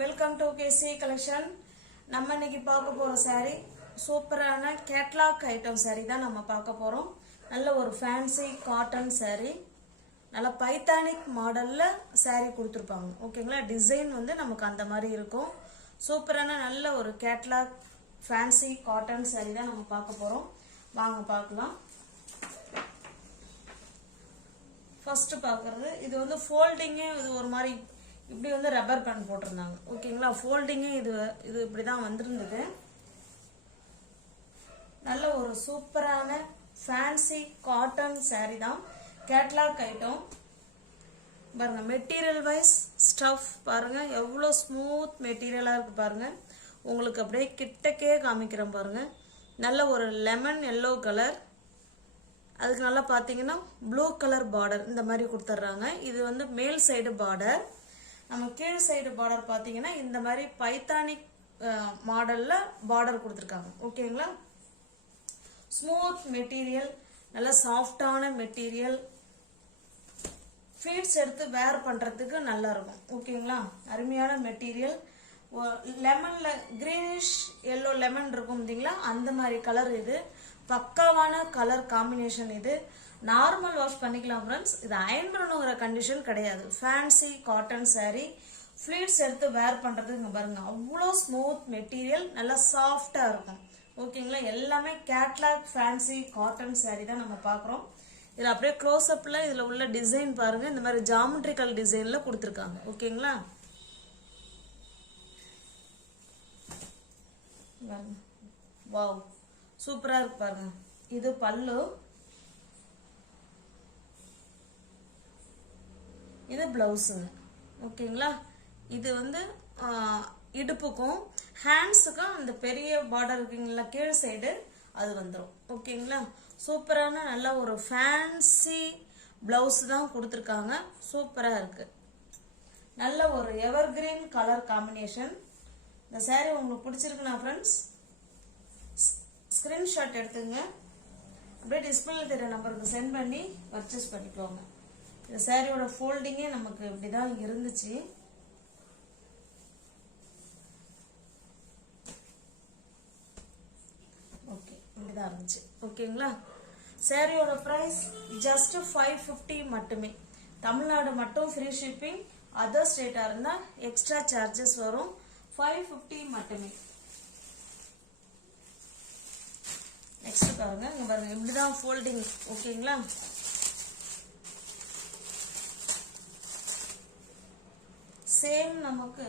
Welcome to KC collection. நம்ம இன்னைக்கு பார்க்க போற saree சூப்பரான கேட்லாக் ஐட்டம் saree தான் நம்ம பார்க்க போறோம். நல்ல ஒரு ஃபேன்சி காட்டன் saree, நல்ல பைத்தானிக் மாடல்ல saree கொடுத்துருப்பாங்க. ஓகேங்களா, டிசைன் வந்து நமக்கு அந்த மாதிரி இருக்கும். சூப்பரான நல்ல ஒரு கேட்லாக் ஃபேன்சி காட்டன் saree தான் நம்ம பார்க்க போறோம். வாங்க பார்க்கலாம். ஃபர்ஸ்ட் பார்க்கறது இது வந்து ஃபோல்டிங்கே இது ஒரு மாதிரி இப்படி வந்து ரப்பர் பேண்ட் போட்டிருந்தாங்க. ஓகேங்களா, ஃபோல்டிங்கே இது இப்படிதான் வந்திருந்தது. நல்ல ஒரு சூப்பரான ஃபேன்சி காட்டன் saree தான், கேட்லாக் ஐட்டம். பாருங்க, மெட்டீரியல் வைஸ் ஸ்டஃப் பாருங்க எவ்வளோ ஸ்மூத் மெட்டீரியலா இருக்கு பாருங்க. உங்களுக்கு அப்படியே கிட்டக்கே காமிக்கிறேன் பாருங்க. நல்ல ஒரு லெமன் எல்லோ கலர், அதுக்கு நல்லா பார்த்தீங்கன்னா ப்ளூ கலர் பார்டர் இந்த மாதிரி கொடுத்துட்றாங்க. இது வந்து மேல் சைடு பார்டர். நம்ம கீழ் சைடு பார்டர் பார்த்தீங்கன்னா இந்த மாதிரி பைத்தானிக் மாடல்ல பார்டர் கொடுத்துருக்காங்க. ஓகேங்களா, ஸ்மூத் மெட்டீரியல், நல்ல சாஃப்டான மெட்டீரியல், ஃபீட்ஸ் எடுத்து வேர் பண்றதுக்கு நல்லா இருக்கும். ஓகேங்களா, அருமையான மெட்டீரியல். லெமன்ல கிரீனிஷ் எல்லோ லெமன் இருக்கும் பார்த்தீங்களா, அந்த மாதிரி கலர் இது. பக்காவான கலர் காம்பினேஷன் இது. நார்மல் வாஷ் பண்ணிக்கலாம் ஃப்ரெண்ட்ஸ். இது அயன் பண்ணணுங்கிற கண்டிஷன் கிடையாது. ஃபேன்சி காட்டன் saree, ஃபிளீட்ஸ் எடுத்து வேர் பண்றதுக்கு பாருங்க அவ்வளோ ஸ்மூத் மெட்டீரியல், நல்லா சாஃப்டா இருக்கும். ஓகேங்களா, எல்லாமே கேட்லாக் ஃபேன்சி காட்டன் saree தான் நம்ம பார்க்குறோம். இதில் அப்படியே க்ளோஸ் அப்ல இதில் உள்ள டிசைன் பாருங்க, இந்த மாதிரி ஜாமெட்ரிக்கல் டிசைன்ல கொடுத்துருக்காங்க. ஓகேங்களா, வாவ் சூப்பரா இருக்கு பாருங்க. இது பல்லு, இது பிளவுஸுங்க. ஓகேங்களா, இது வந்து இடுப்புக்கும் ஹேண்ட்ஸுக்கும் அந்த பெரிய பார்டர் இருக்குங்களா கீழ் சைடு அது வந்துடும். ஓகேங்களா, சூப்பரான நல்ல ஒரு ஃபேன்சி பிளவுஸ் தான் கொடுத்துருக்காங்க. சூப்பரா இருக்கு. நல்ல ஒரு எவர்கிரீன் கலர் காம்பினேஷன். இந்த saree உங்களுக்கு பிடிச்சிருக்குண்ணா ஃப்ரெண்ட்ஸ், ஸ்கிரீன்ஷாட் எடுத்துங்க, அப்படியே டிஸ்பிளேல தெரிய நம்பருக்கு சென்ட் பண்ணி பர்ச்சேஸ் பண்ணிக்கோங்க. இந்த சாரியோட ஃபோல்டிங்கே நமக்கு இப்படிதான் இருந்துச்சு. ஓகே, இப்படிதான் இருந்துச்சு. ஓகேங்களா, சாரியோட பிரைஸ் ஜஸ்ட் 550 மட்டுமே. தமிழ்நாடு மட்டும் ஃப்ரீ ஷிப்பிங், அதர் ஸ்டேட்டா இருந்தா எக்ஸ்ட்ரா சார்ஜஸ் வரும். 550 மட்டுமே. நெக்ஸ்ட் பாருங்க, இங்க பாருங்க இப்படிதான் ஃபோல்டிங். ஓகேங்களா, சேம் நமக்கு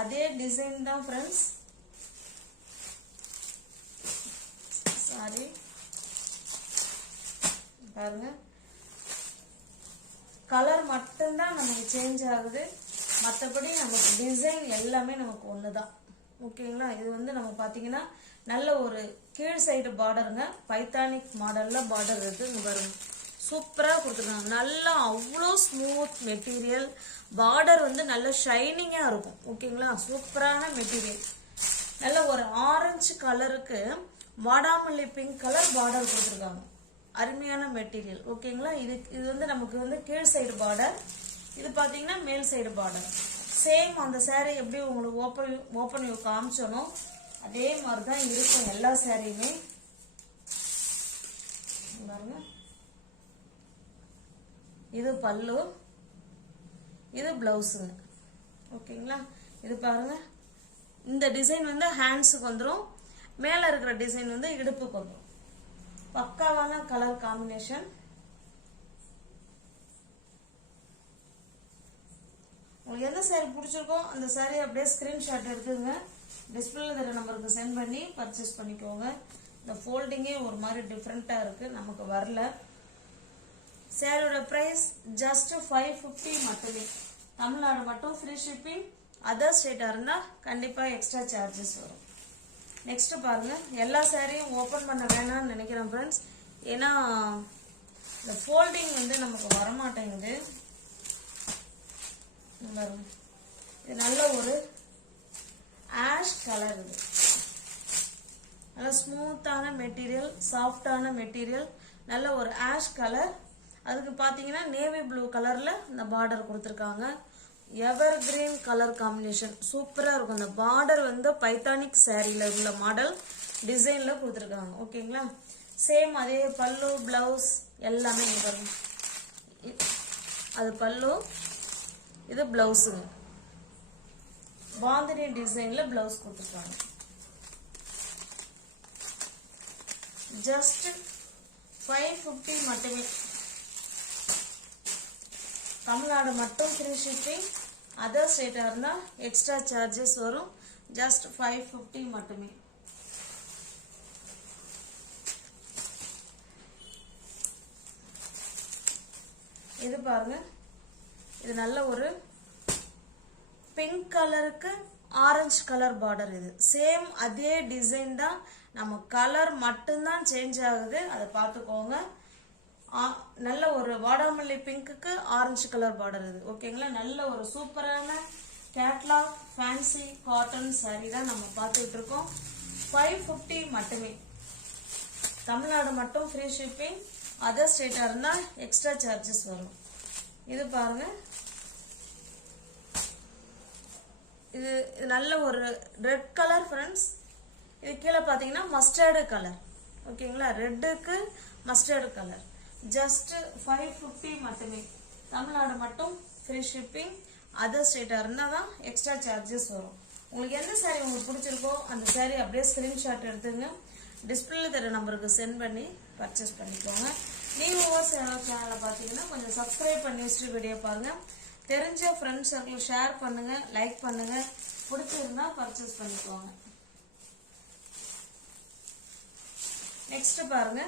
அதே டிசைன் தான் ஃப்ரெண்ட்ஸ். சாரி பாருங்க, கலர் மட்டும்தான் நமக்கு சேஞ்ச் ஆகுது, மற்றபடி நமக்கு டிசைன் எல்லாமே நமக்கு ஒண்ணுதான். ஓகேங்களா, இது வந்து நம்ம பாத்தீங்கன்னா நல்ல ஒரு கீழ் சைடு பார்டருங்க, பைத்தானிக் மாடல்ல பார்டர் இருக்கு. இங்க பாருங்க சூப்பரா கொடுத்துருக்காங்க. நல்லா அவ்வளோ ஸ்மூத் மெட்டீரியல், பார்டர் வந்து நல்ல ஷைனிங்கா இருக்கும். ஓகேங்களா, சூப்பரான மெட்டீரியல். நல்ல ஒரு ஆரஞ்சு கலருக்கு வாடாமல்லி பிங்க் கலர் பார்டர் கொடுத்துருக்காங்க. அருமையான மெட்டீரியல். ஓகேங்களா, இது வந்து நமக்கு வந்து கீழ் சைடு பார்டர், இது பாத்தீங்கன்னா மேல் சைடு பார்டர். சேம் அந்த saree எப்படி உங்களுக்கு ஓப்பன் வியூ காமிச்சனோ அதே மாதிரிதான் இருக்கும் எல்லா சாரியுமே. பாருங்க, இது பல்லு, இது பிளவுஸுங்க. ஓகேங்களா, இது பாருங்க இந்த டிசைன் வந்து ஹேண்ட்ஸுக்கு வந்துடும், மேல இருக்கிற டிசைன் வந்து இடுப்புக்கு வந்துடும். பக்காவான கலர் காம்பினேஷன். உங்களுக்கு எந்த saree பிடிச்சிருக்கோ அந்த saree அப்படியே ஸ்கிரீன்ஷாட் எடுத்துங்க, டிஸ்பிளேல தெரிய நம்பருக்கு சென்ட் பண்ணி பர்ச்சேஸ் பண்ணிக்கோங்க. இந்த ஃபோல்டிங்கே ஒரு மாதிரி டிஃப்ரெண்டா இருக்கு, நமக்கு வரல. சாரியோட பிரைஸ் ஜஸ்ட் 550 மட்டுமே. தமிழ்நாடு மட்டும் ஃப்ரீ ஷிப்பிங், அதர் ஸ்டேட்டா இருந்தா கண்டிப்பா எக்ஸ்ட்ரா சார்ஜஸ் வரும். நெக்ஸ்ட் பாருங்க, எல்லா சாரியும் ஓபன் பண்ண வேணாம்னு நினைக்கிறேன் ஃப்ரெண்ட்ஸ், ஏன்னா இந்த ஃபோல்டிங் வந்து நமக்கு வரமாட்டேங்குது. இது நல்ல ஒரு ஆஷ் கலர், இது நல்ல ஸ்மூத்தான மெட்டீரியல், சாஃப்டான மெட்டீரியல், நல்ல ஒரு ஆஷ் கலர். அதுக்கு பாத்தீங்கன்னா நேவி ப்ளூ கலர்ல இந்த பார்டர் கொடுத்துருக்காங்க. எவர் கிரீன் கலர் காம்பினேஷன் சூப்பரா இருக்கும். இந்த பார்டர் வந்து பைத்தானிக் சாரியில உள்ள மாடல் டிசைன்ல கொடுத்துருக்காங்க. ஓகேங்களா? சேம் அதே பல்லு பிளவுஸ் எல்லாமே இங்க பாருங்க. அது பல்லு, இது பிளவுஸுங்க. பாந்தினி டிசைன்ல பிளவுஸ் கொடுத்துருக்காங்க. ஜஸ்ட் 550 மட்டுமே. தமிழ்நாடு மட்டும் ஃப்ரீ ஷிப்பிங். அதர் ஸ்டேட்டா இருந்தா எக்ஸ்ட்ரா சார்ஜஸ் வரும். ஜஸ்ட் 550 மட்டுமே. இது பாருங்க, இது நல்ல ஒரு பிங்க் கலருக்கு ஆரஞ்சு கலர் பார்டர். இது சேம் அதே டிசைன் தான், நம்ம கலர் மட்டும்தான் சேஞ்ச் ஆகுது. அதை பார்த்துக்கோங்க. நல்ல ஒரு வாடாமல்லி பிங்க்குக்கு ஆரஞ்சு கலர் பார்டர் இது. ஓகேங்களா? நல்ல ஒரு சூப்பரான கேட்லாக் ஃபேன்சி காட்டன் சாரி தான் நம்ம பார்த்துட்டு இருக்கோம். 550 மட்டுமே. தமிழ்நாடு மட்டும் ஃப்ரீ ஷிப்பிங். அதர் ஸ்டேட்டா இருந்தா எக்ஸ்ட்ரா சார்ஜஸ் வரும். இது பாருங்க, இது நல்ல ஒரு ரெட் கலர் ஃப்ரெண்ட்ஸ். இது கீழே பார்த்தீங்கன்னா மஸ்டர்டு கலர். ஓகேங்களா? ரெட்டுக்கு மஸ்டர்டு கலர். ஜஸ்ட் 550 மட்டுமே. தமிழ்நாடு மட்டும் ஃப்ரீ ஷிப்பிங். அதர் ஸ்டேட்டா இருந்தா தான் எக்ஸ்ட்ரா சார்ஜஸ் வரும். உங்களுக்கு எந்த சாரி உங்களுக்கு பிடிச்சிருக்கோ அந்த சாரி அப்படியே ஸ்கிரீன்ஷாட் எடுத்துங்க. டிஸ்பிளேல தர நம்பருக்கு சென்ட் பண்ணி பர்ச்சேஸ் பண்ணிக்கோங்க. நீங்க ஒவ்வொரு சேனலை பார்த்தீங்கன்னா கொஞ்சம் சப்ஸ்கிரைப் பண்ணி வச்சுட்டு வீடியோ பாருங்க. தெரிஞ்ச ஃப்ரெண்ட்ஸ் சர்க்கிள் ஷேர் பண்ணுங்க, லைக் பண்ணுங்க. பிடிச்சிருந்தா பர்ச்சேஸ் பண்ணிக்கோங்க. நெக்ஸ்ட் பாருங்க,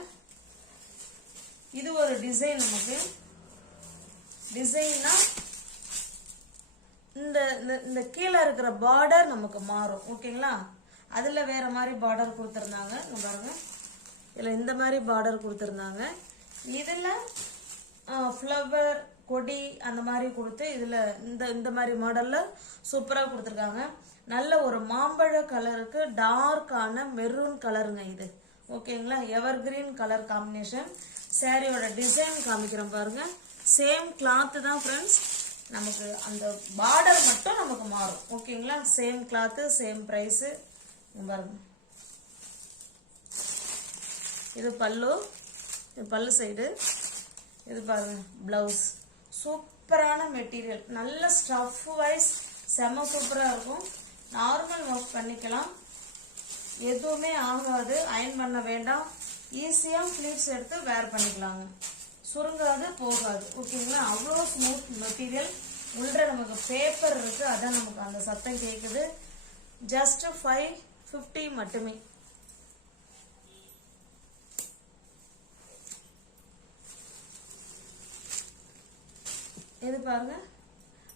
இது ஒரு டிசைன். நமக்கு டிசைன்னா இந்த கீழே இருக்கிற பார்டர் நமக்கு மாறும். ஓகேங்களா? அதுல வேற மாதிரி பார்டர் கொடுத்துருந்தாங்க. பாருங்க, இதுல இந்த மாதிரி பார்டர் கொடுத்துருந்தாங்க. இதுல ஃப்ளவர் கொடி அந்த மாதிரி கொடுத்து இதுல இந்த மாதிரி மாடல்ல சூப்பரா கொடுத்துருக்காங்க. நல்ல ஒரு மாம்பழ கலருக்கு டார்க்கான மெரூன் கலருங்க இது. ஓகேங்களா? Evergreen colour combination. சாரியோட டிசைன் காமிக்கிறோம் பாருங்க. சேம் கிளாத் தான் ஃப்ரெண்ட்ஸ். நமக்கு அந்த பார்டர் மட்டும் நமக்கு மாறும். ஓகேங்களா? Same cloth, same price. பாருங்க, இது பல்லு, இது பல்லு சைடு. இது பாருங்க பிளவுஸ். சூப்பரான மெட்டீரியல், நல்ல ஸ்டஃப் வைஸ் செம சூப்பரா இருக்கும். நார்மல் ஒர்க் பண்ணிக்கலாம், எதுவுமே ஆகாது. அயன் பண்ண வேண்டாம். ஈஸியா ஃபிளீட்ஸ் எடுத்து வேர் பண்ணிக்கலாங்க. சுருங்காது, போகாது. ஓகேங்களா? அவ்வளோ ஸ்மூத் மெட்டீரியல். உள்ள நமக்கு பேப்பர் இருக்கு, அதான் நமக்கு அந்த சத்தம் கேக்குது. ஜஸ்ட் 550 மட்டுமே. இது பாருங்க,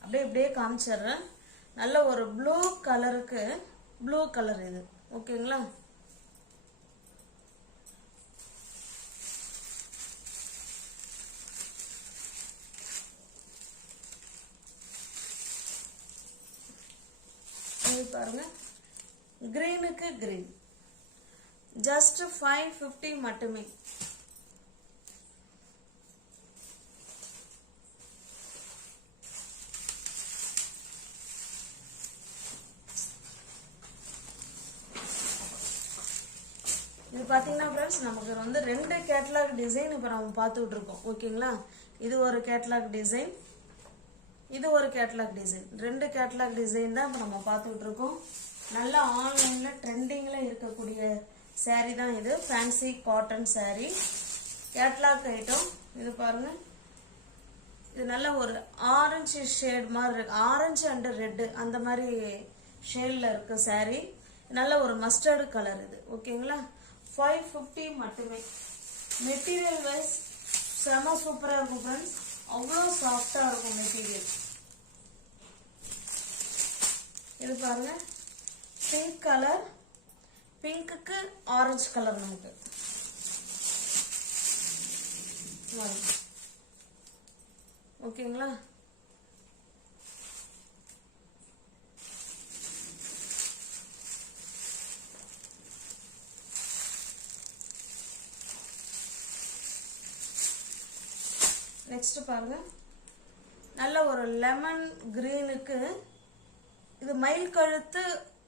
அப்படியே இப்படியே காமிச்சிடுறேன். நல்ல ஒரு ப்ளூ கலருக்கு ப்ளூ கலர் இது. ஓகேங்களா? இது பாருங்க, கிரீனுக்கு கிரீன். ஜஸ்ட் 550 மட்டுமே. இது பாத்தீங்கன்னா ஃப்ரெண்ட்ஸ், நமக்கு வந்து ரெண்டு கேட்டலாக் டிசைன் இப்ப நம்ம பார்த்துட்டு இருக்கோம். ஓகேங்களா? இது ஒரு கேட்டலாக் டிசைன், இது ஒரு கேட்டலாக் டிசைன். ரெண்டு கேட்டலாக் டிசைன் தான் இப்ப நம்ம பார்த்துட்டு இருக்கோம். நல்ல ஆன்லைன்ல ட்ரெண்டிங்ல இருக்கக்கூடிய சாரி தான் இது. Fancy cotton sorry, catalogue item. இது பாருங்க, இது நல்ல ஒரு ஆரஞ்சு ஷேட் மாதிரி இருக்கு. ஆரஞ்சு அண்ட் ரெட் அந்த மாதிரி ஷேட்ல இருக்கு சாரி. நல்ல ஒரு மஸ்டர்டு கலர் இது. ஓகேங்களா? 550 மட்டுமே. மெட்டீரியல் வைஸ் செம சூப்பரா இருக்கும் ஃப்ரெண்ட்ஸ். அவ்வளோ சாஃப்டா இருக்கும் மெட்டீரியல். இது பாருங்க, பிங்க் கலர், பிங்க்குக்கு ஆரஞ்சு கலர் நமக்கு. ஓகேங்களா? நெக்ஸ்ட் பாருங்க, நல்ல ஒரு ஒரு லெமன் கிரீனுக்கு இது மயில் கழுத்து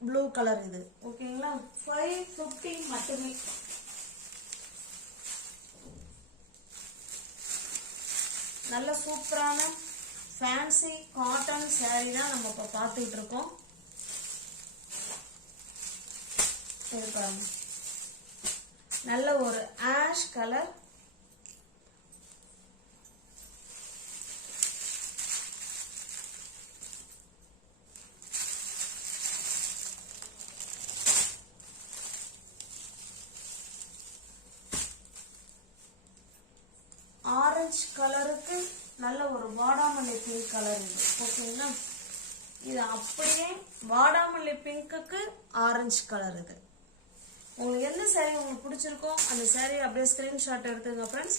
ப்ளூ கலர் இது. ஓகேங்களா? 550 மட்டுமே. நல்ல சூப்பரான ஃபேன்சி காட்டன் saree தான் நம்ம இப்ப பார்த்துட்டு இருக்கோம். இது பாருங்க, நல்ல ஒரு ஆஷ் கலர். ஆரஞ்சு கலருக்கு நல்ல ஒரு வாடாமல்லி பிங்க் கலர் இது. ஓகேங்களா? இது அப்படியே வாடாமல்லி பிங்க்குக்கு ஆரஞ்சு கலர் இது. உங்களுக்கு எந்த saree உங்களுக்கு பிடிச்சிருக்கோ அந்த saree அப்படியே ஸ்கிரீன்ஷாட் எடுத்துங்க ஃப்ரெண்ட்ஸ்.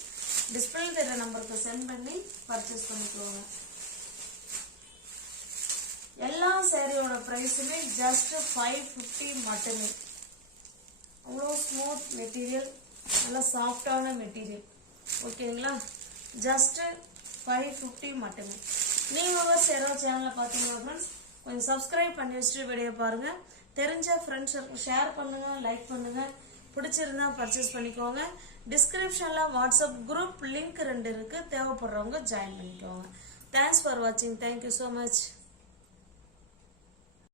டிஸ்பிளே தெரிய நம்பருக்கு சென்ட் பண்ணி பர்ச்சேஸ் பண்ணிக்கோங்க. எல்லா சாரியோட பிரைஸுமே ஜஸ்ட் 550 மட்டுமே. அவ்வளோ ஸ்மூத் மெட்டீரியல், நல்லா சாஃப்டான மெட்டீரியல். ஓகேங்களா? ஜஸ்ட் 550 மட்டுமே. நீங்க சேனலை பார்த்தீங்கன்னா ஃப்ரெண்ட்ஸ் கொஞ்சம் சப்ஸ்கிரைப் பண்ணி வச்சுட்டு வீடியோ பாருங்க. தெரிஞ்ச ஃப்ரெண்ட்ஸ் ஷேர் பண்ணுங்க, லைக் பண்ணுங்க. பிடிச்சிருந்தா பர்ச்சேஸ் பண்ணிக்கோங்க. டிஸ்கிரிப்ஷன்ல வாட்ஸ்அப் குரூப் லிங்க் 2 இருக்கு. தேவைப்படுறவங்க ஜாயின் பண்ணிக்கோங்க. தேங்க்ஸ் ஃபார் வாட்சிங். Thank you so much.